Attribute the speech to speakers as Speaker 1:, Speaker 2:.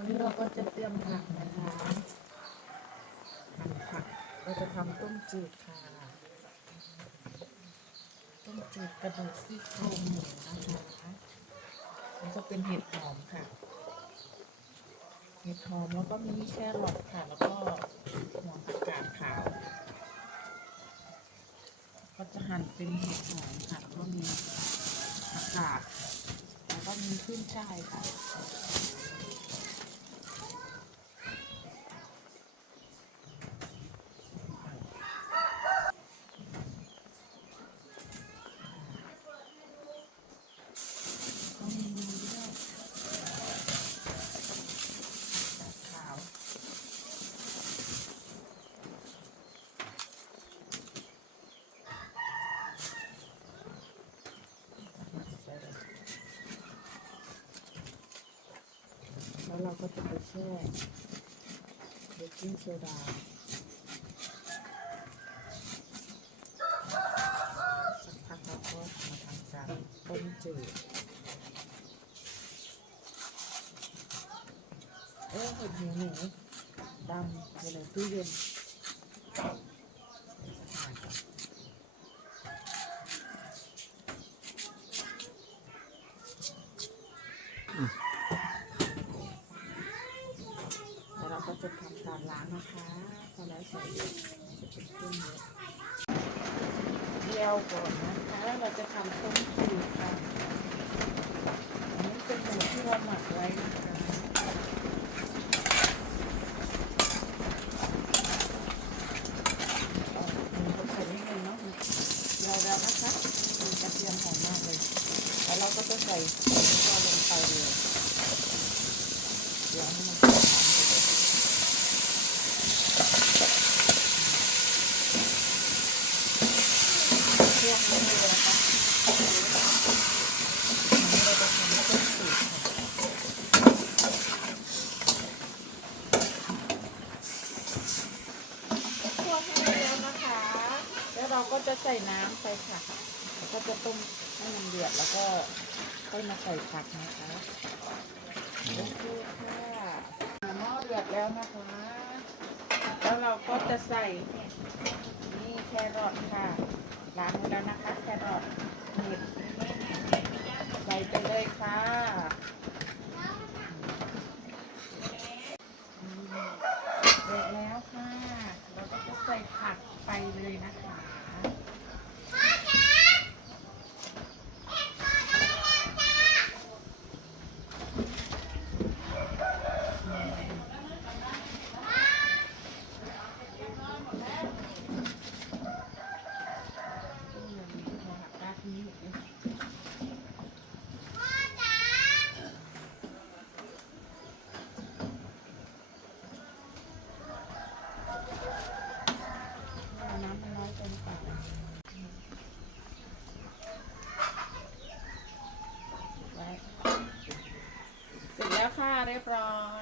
Speaker 1: วันนี้เราก็จะเตรียมผักนะคะหั่นผักเราจะทำต้มจืดค่ะ ต้มจืดกระดูกซี่โครงหมูนะคะมันจะเป็นเห็ดหอมค่ะ เห็ดหอมแล้วก็มีแครอทค่ะ แล้วก็หัวผักกาดขาว ก็จะหั่นเป็นเห็ดหอมค่ะแล้วก็มีผักกาดแล้วก็มีขึ้นช่ายค่ะ ต้องมีดูด้วยขาว แล้วเราก็จะไปแช่เบกกิ้งโซดาสักพักเราก็มาทำการต้มจืดเอ้ยเห็ดหมูหนูดำอยู่ในตู้เย็นแล้วเราก็ จะทำการล้างนะคะพอแล้วใส่จะเป็นเครื่องเยอะเดียวก่อนนะคะแล้วเราจะทำต้มจืดค่ะอันนี้เป็นหมูที่เราหมักไว้นะคะเอาหมูใส่นินเนาะเราแล้วนะคะมีกระเทียมหอมมากเลย แล้วเราก็จะใส่ตัวลงไปเลยเดี๋ยวให้มันเข้ากันเครื่องนี้เลยนะคะอันนี้เราจะทำต้มจืด คั่วให้แล้วนะคะ แล้วเราก็จะใส่น้ำไปค่ะแล้วก็จะต้มให้มันเดือดแล้วก็ค่อยมาใส่ผักนะคะโอเคค่ะหม้อเดือดแล้วนะคะ แล้วเราก็จะใส่นี่แครอทค่ะล้างไว้แล้วนะคะแครอท got it.